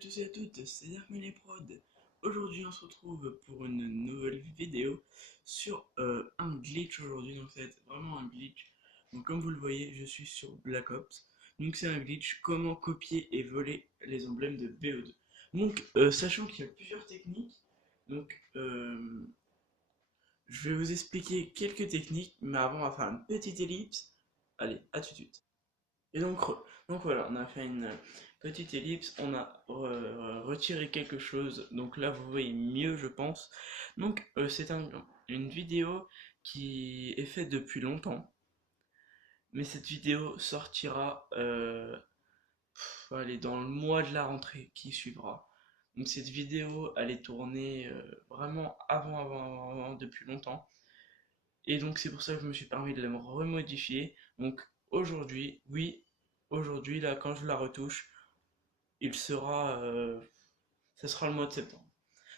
tous et à toutes, c'est Darkman Prod. Aujourd'hui on se retrouve pour une nouvelle vidéo sur un glitch aujourd'hui, donc ça va être vraiment un glitch. Donc comme vous le voyez, je suis sur Black Ops. Donc c'est un glitch, comment copier et voler les emblèmes de BO2. Donc sachant qu'il y a plusieurs techniques, donc je vais vous expliquer quelques techniques, mais avant on va faire une petite ellipse. Allez, à tout de suite. Et donc voilà, on a fait une petite ellipse, on a retiré quelque chose, donc là vous voyez mieux je pense. Donc une vidéo qui est faite depuis longtemps, mais cette vidéo sortira allez, dans le mois de la rentrée qui suivra. Donc cette vidéo elle est tournée vraiment avant, depuis longtemps. Et donc c'est pour ça que je me suis permis de la remodifier. Donc aujourd'hui, oui, aujourd'hui là quand je la retouche, il sera, ça sera le mois de septembre.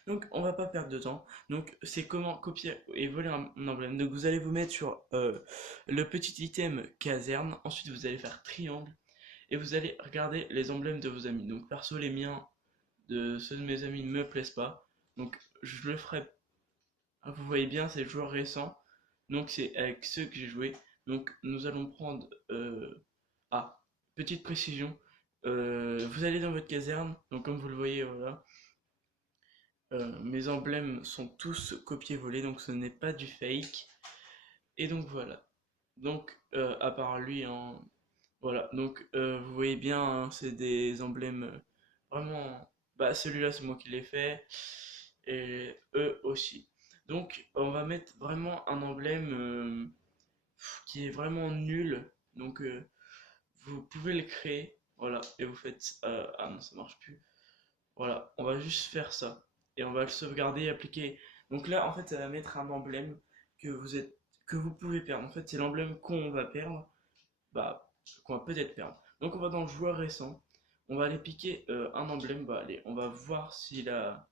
Donc on va pas perdre de temps. Donc c'est comment copier et voler un emblème. Donc vous allez vous mettre sur le petit item caserne. Ensuite vous allez faire triangle et vous allez regarder les emblèmes de vos amis. Donc perso les miens de ceux de mes amis ne me plaisent pas. Donc je le ferai. Vous voyez bien c'est le joueur récent. Donc c'est avec ceux que j'ai joué. Donc nous allons prendre ah, petite précision. Vous allez dans votre caserne, donc comme vous le voyez, voilà. Mes emblèmes sont tous copiés-volés, donc ce n'est pas du fake. Et donc voilà. Donc à part lui, hein, voilà. Donc vous voyez bien, hein, c'est des emblèmes vraiment. Bah celui-là c'est moi qui l'ai fait et eux aussi. Donc on va mettre vraiment un emblème qui est vraiment nul. Donc vous pouvez le créer, voilà, et vous faites ah non ça marche plus. Voilà, on va juste faire ça et on va le sauvegarder et appliquer. Donc là en fait ça va mettre un emblème que vous pouvez perdre. En fait c'est l'emblème qu'on va perdre, bah qu'on va peut-être perdre. Donc on va dans le joueur récent, on va aller piquer un emblème. Bah allez, on va voir s'il a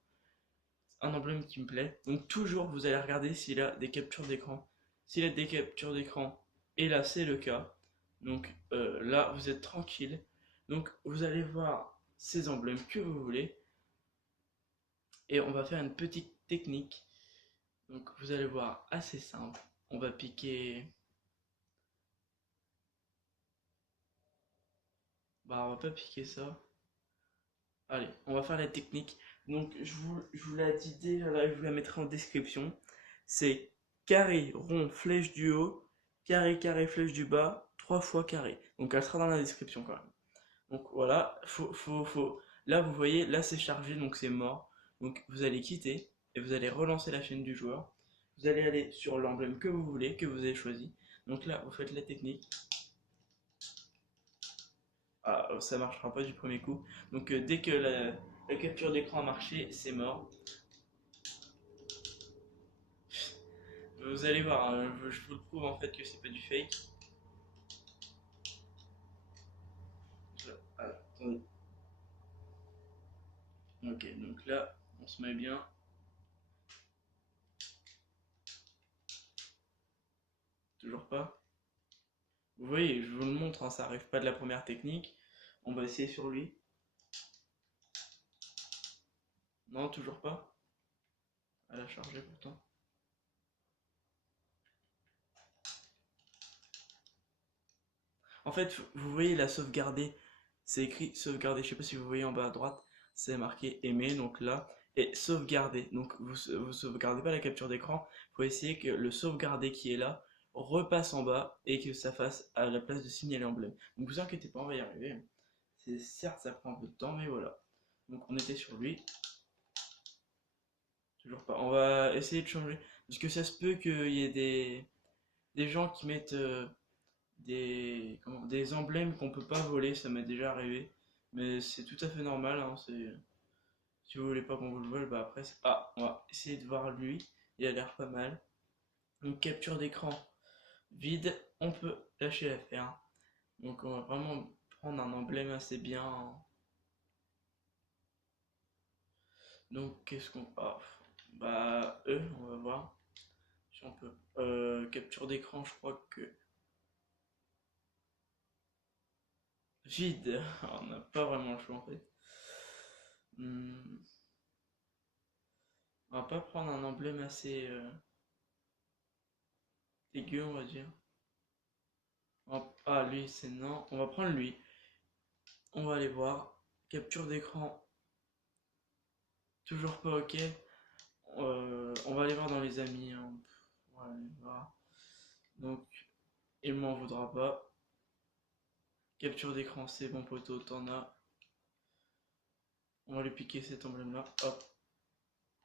un emblème qui me plaît. Donc toujours vous allez regarder s'il a des captures d'écran. S'il a des captures d'écran, et là c'est le cas, donc là vous êtes tranquille. Donc vous allez voir ces emblèmes que vous voulez et on va faire une petite technique. Donc vous allez voir assez simple. On va piquer, bah on va pas piquer ça. Allez, on va faire la technique. Donc je vous l'ai dit déjà là, je vous la mettrai en description. C'est carré, rond, flèche du haut, carré, carré, flèche du bas, 3 fois carré. Donc elle sera dans la description quand même. Donc voilà, faut. Là vous voyez, là c'est chargé, donc c'est mort. Donc vous allez quitter et vous allez relancer la chaîne du joueur. Vous allez aller sur l'emblème que vous voulez, que vous avez choisi. Donc là vous faites la technique. Ah, ça marchera pas du premier coup. Donc dès que la capture d'écran a marché, c'est mort. Vous allez voir, hein, je vous le prouve en fait que c'est pas du fake. Ah, attendez. Ok, donc là, on se met bien. Toujours pas. Vous voyez, je vous le montre, hein, ça arrive pas de la première technique. On va essayer sur lui. Non, toujours pas. Elle a chargé pourtant. En fait, vous voyez la sauvegarder. C'est écrit sauvegarder. Je sais pas si vous voyez en bas à droite. C'est marqué aimer, donc là. Et sauvegarder. Donc vous sauvegardez pas la capture d'écran. Il faut essayer que le sauvegarder qui est là repasse en bas et que ça fasse à la place de signaler l'emblème. Donc vous inquiétez pas, on va y arriver. C'est certes ça prend un peu de temps, mais voilà. Donc on était sur lui. Toujours pas. On va essayer de changer. Parce que ça se peut qu'il y ait des gens qui mettent des emblèmes qu'on peut pas voler, ça m'est déjà arrivé. Mais c'est tout à fait normal, hein, si vous voulez pas qu'on vous le vole, bah après ah, on va essayer de voir lui, il a l'air pas mal. Donc capture d'écran vide, on peut lâcher l'affaire. Donc on va vraiment prendre un emblème assez bien. Donc qu'est-ce qu'on... Ah, bah eux, on va voir si on peut. Capture d'écran, je crois que... Vide, on n'a pas vraiment le choix en fait. va pas prendre un emblème assez dégueu, on va dire. Ah, lui, c'est non. On va prendre lui. On va aller voir. Capture d'écran, toujours pas ok. On va aller voir dans les amis, hein. On va aller voir. Donc, il m'en voudra pas. Capture d'écran, c'est bon poteau, t'en as. On va lui piquer cet emblème là. Hop.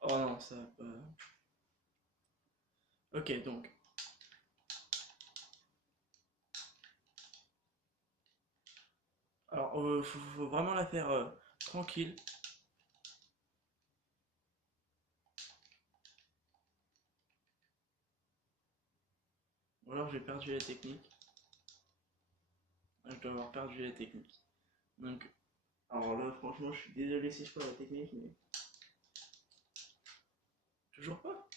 Oh non, ça va pas. Ok, donc. Alors, faut vraiment la faire tranquille. Ou alors j'ai perdu la technique. Je dois avoir perdu la technique. Donc, alors là, franchement, je suis désolé si je perds la technique, mais toujours pas.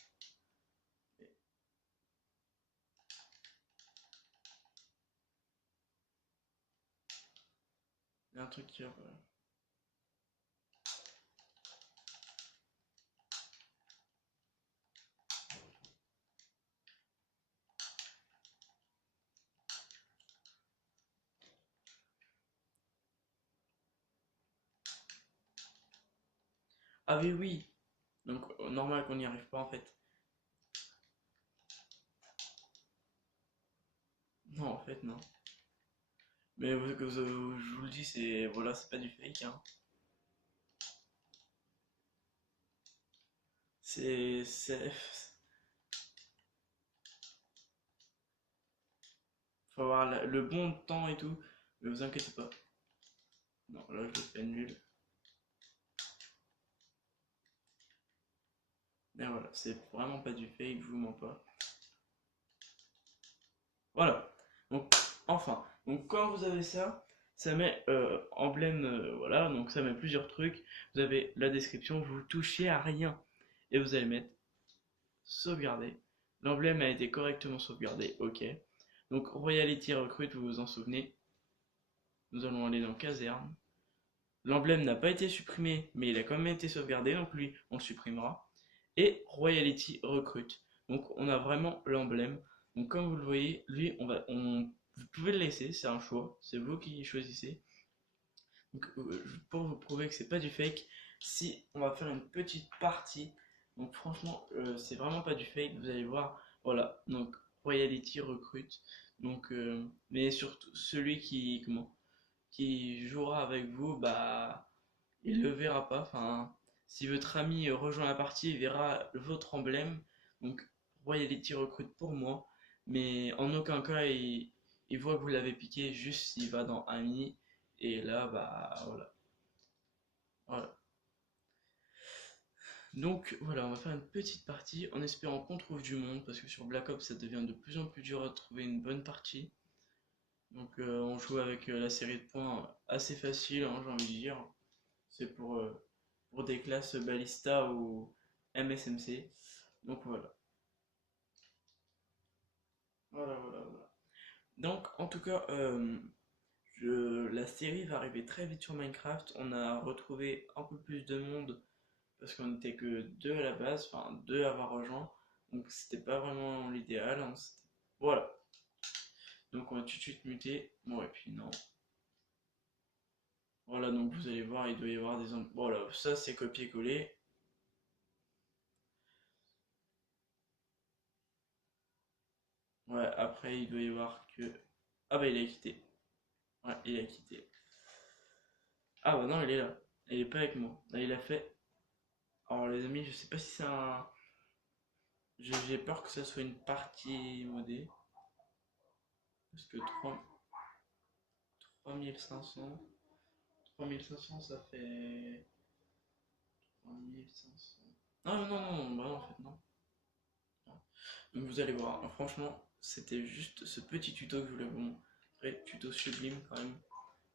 Il y a un truc qui. Ah oui, oui. Donc, normal qu'on n'y arrive pas en fait. Non, en fait, non. Mais je vous le dis, c'est voilà, c'est pas du fake, hein. C'est faut avoir le bon temps et tout. Mais vous inquiétez pas. Non, là je le fais nul. Mais voilà, c'est vraiment pas du fake, je vous mens pas. Voilà. Donc enfin, donc quand vous avez ça, ça met emblème, voilà, donc ça met plusieurs trucs. Vous avez la description, vous touchez à rien et vous allez mettre sauvegarder. L'emblème a été correctement sauvegardé, ok. Donc Royalty Recruit, vous vous en souvenez. Nous allons aller dans caserne. L'emblème n'a pas été supprimé, mais il a quand même été sauvegardé, donc lui, on le supprimera. Et Royalty Recruit. Donc on a vraiment l'emblème. Donc comme vous le voyez, lui, vous pouvez le laisser, c'est un choix, c'est vous qui choisissez. Donc, pour vous prouver que c'est pas du fake, si on va faire une petite partie, donc franchement, c'est vraiment pas du fake, vous allez voir, voilà, donc Royalty recrute, donc, mais surtout celui qui jouera avec vous, bah, il le verra pas, enfin, si votre ami rejoint la partie, il verra votre emblème, donc Royalty recrute pour moi, mais en aucun cas, il voit que vous l'avez piqué, juste s'il va dans ami, et là, bah, voilà. Voilà. Donc voilà, on va faire une petite partie en espérant qu'on trouve du monde parce que sur Black Ops ça devient de plus en plus dur de trouver une bonne partie. Donc on joue avec la série de points assez facile, hein, j'ai envie de dire. C'est pour des classes Ballista ou MSMC. Donc voilà. Voilà. Donc en tout cas, la série va arriver très vite sur Minecraft. On a retrouvé un peu plus de monde parce qu'on n'était que deux à la base, enfin deux à avoir rejoint, donc c'était pas vraiment l'idéal, hein, voilà. Donc on va tout de suite muter, bon et puis non. Voilà, donc vous allez voir, il doit y avoir des... Voilà, ça c'est copier-coller. Ouais, après il doit y avoir que... Ah bah il a quitté. Ouais, il a quitté. Ah bah non, il est là. Il est pas avec moi. Là il a fait... Alors les amis, je sais pas si c'est un... J'ai peur que ça soit une partie modée. Parce que 3500... 3500 ça fait 3500. Ah non, bah non, en fait, non. Donc vous allez voir, hein, franchement, c'était juste ce petit tuto que je voulais vous montrer, tuto sublime quand même,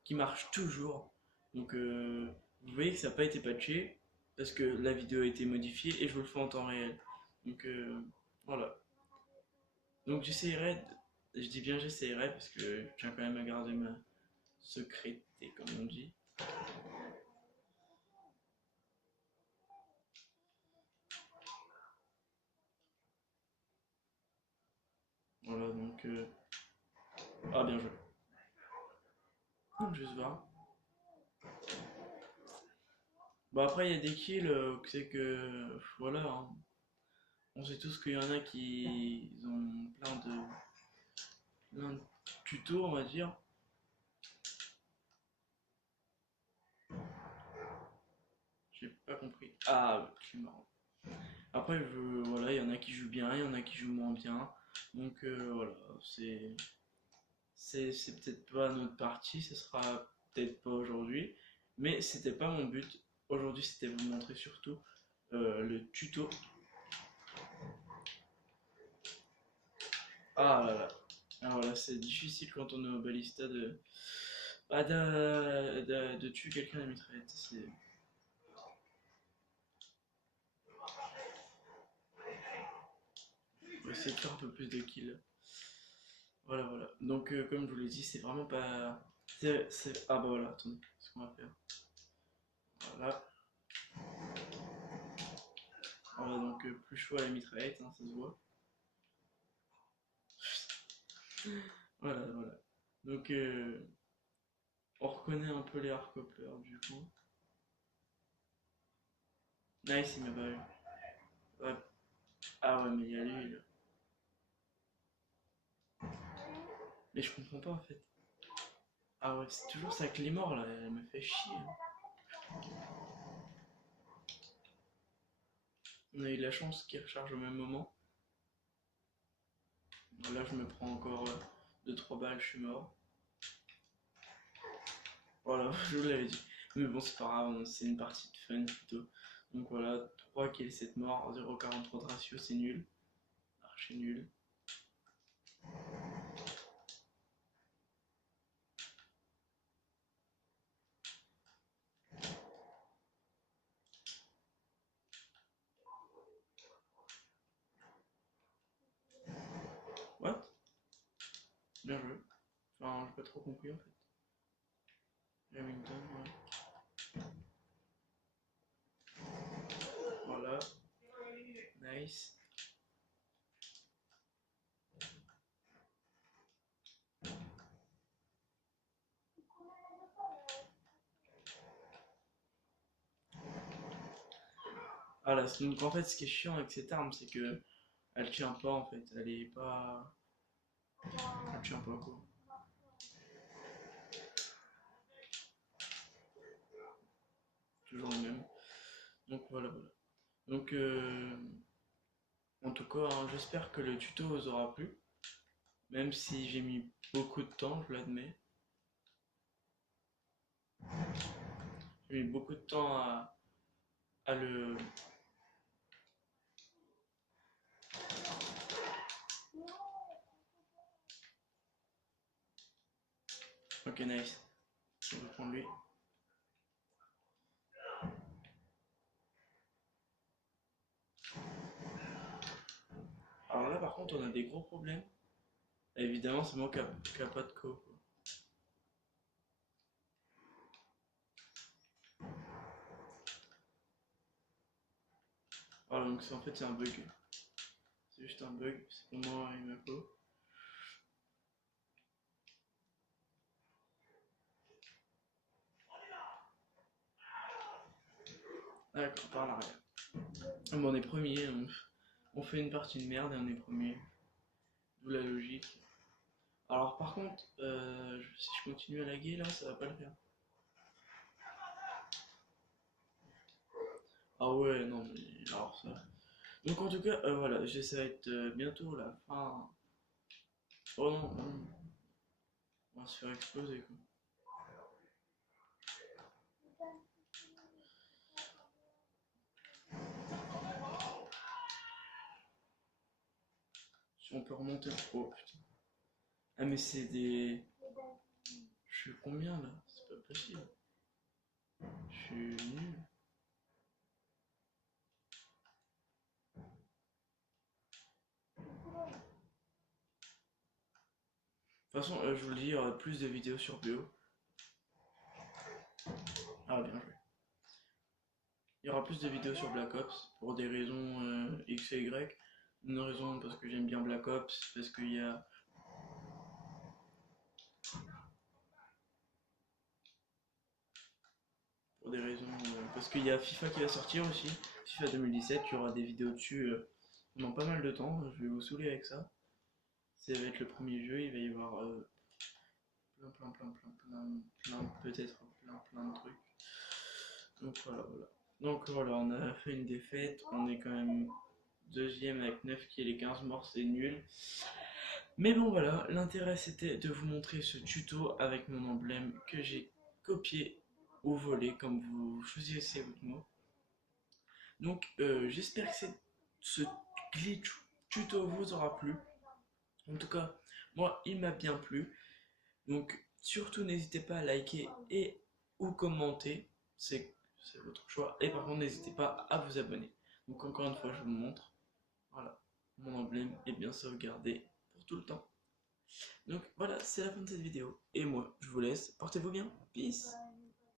qui marche toujours. Donc vous voyez que ça n'a pas été patché, parce que la vidéo a été modifiée et je vous le fais en temps réel. Donc voilà. Donc j'essaierai, je dis bien j'essaierai, parce que je tiens quand même à garder ma secrété, comme on dit. Donc, ah, bien joué. Juste voir. Bon, après, il y a des kills, c'est que, voilà, hein. On sait tous qu'il y en a qui ont plein de tutos, on va dire. J'ai pas compris. Ah, c'est marrant. Après, voilà, il y en a qui jouent bien, il y en a qui jouent moins bien. Donc, voilà, c'est peut-être pas notre partie, ce sera peut-être pas aujourd'hui. Mais c'était pas mon but. Aujourd'hui, c'était vous montrer surtout le tuto. Ah là là. Alors là, c'est difficile quand on est au balista de tuer quelqu'un à la mitraillette. On va essayer de faire un peu plus de kills. Voilà, voilà. Donc, comme je vous l'ai dit, c'est vraiment pas. Ah bah voilà, attendez, ce qu'on va faire. Voilà. Voilà, donc plus chaud à la mitraillette, hein, ça se voit. Voilà, voilà. Donc, on reconnaît un peu les hardcoppers du coup. Nice, il m'a pas eu. Ouais. Ah ouais, mais il y a lui là. Mais je comprends pas en fait. Ah ouais, c'est toujours sa Claymore là, elle me fait chier. On a eu de la chance qu'il recharge au même moment. Là, je me prends encore 2-3 balles, je suis mort. Voilà, je vous l'avais dit. Mais bon, c'est pas grave, c'est une partie de fun plutôt. Donc voilà, 3 kills, 7 morts, 0,43 de ratio, c'est nul. Archi nul. What? Bien joué. Enfin, j'ai pas trop compris en fait. Remington, ouais. Voilà. Nice. Voilà, donc en fait, ce qui est chiant avec cette arme, c'est que elle tient pas en fait. Elle est pas. Elle tient pas quoi. Toujours le même. Donc voilà, voilà. Donc, en tout cas, hein, j'espère que le tuto vous aura plu. Même si j'ai mis beaucoup de temps, je l'admets. J'ai mis beaucoup de temps à le. Ok, nice. On va prendre lui. Alors là, par contre, on a des gros problèmes. Évidemment, c'est moi qui a pas de co. Quoi. Voilà, donc en fait, c'est un bug. C'est juste un bug. C'est pour moi et ma co. D'accord, par l'arrière. Bon, on est premier. On fait une partie de merde et on est premier. D'où la logique. Alors, par contre, si je continue à laguer là, ça va pas le faire. Ah ouais, non, mais alors ça. Donc en tout cas, voilà, ça va être bientôt la fin. Oh non, oh non, on va se faire exploser quoi. Si on peut remonter. Oh putain. Ah mais c'est des. Je suis combien là? C'est pas possible. Je suis nul. De toute façon, je vous le dis, il y aura plus de vidéos sur BO. Ah bien joué. Il y aura plus de vidéos sur Black Ops pour des raisons X et Y. Une raison parce que j'aime bien Black Ops, parce qu'il y a des raisons, parce qu'il y a FIFA qui va sortir aussi, FIFA 2017, il y aura des vidéos dessus pendant pas mal de temps, je vais vous saouler avec ça. Ça va être le premier jeu, il va y avoir peut-être plein de trucs. Donc voilà. Donc voilà, on a fait une défaite, on est quand même deuxième avec 9 kills et 15 morts, c'est nul. Mais bon voilà, l'intérêt c'était de vous montrer ce tuto avec mon emblème que j'ai copié ou volé, comme vous choisissez votre mot. Donc j'espère que ce glitch tuto vous aura plu. En tout cas, moi il m'a bien plu. Donc surtout n'hésitez pas à liker et ou commenter, c'est votre choix. Et par contre n'hésitez pas à vous abonner. Donc encore une fois je vous montre, voilà, mon emblème est bien sauvegardé pour tout le temps. Donc voilà, c'est la fin de cette vidéo. Et moi je vous laisse, portez-vous bien, peace.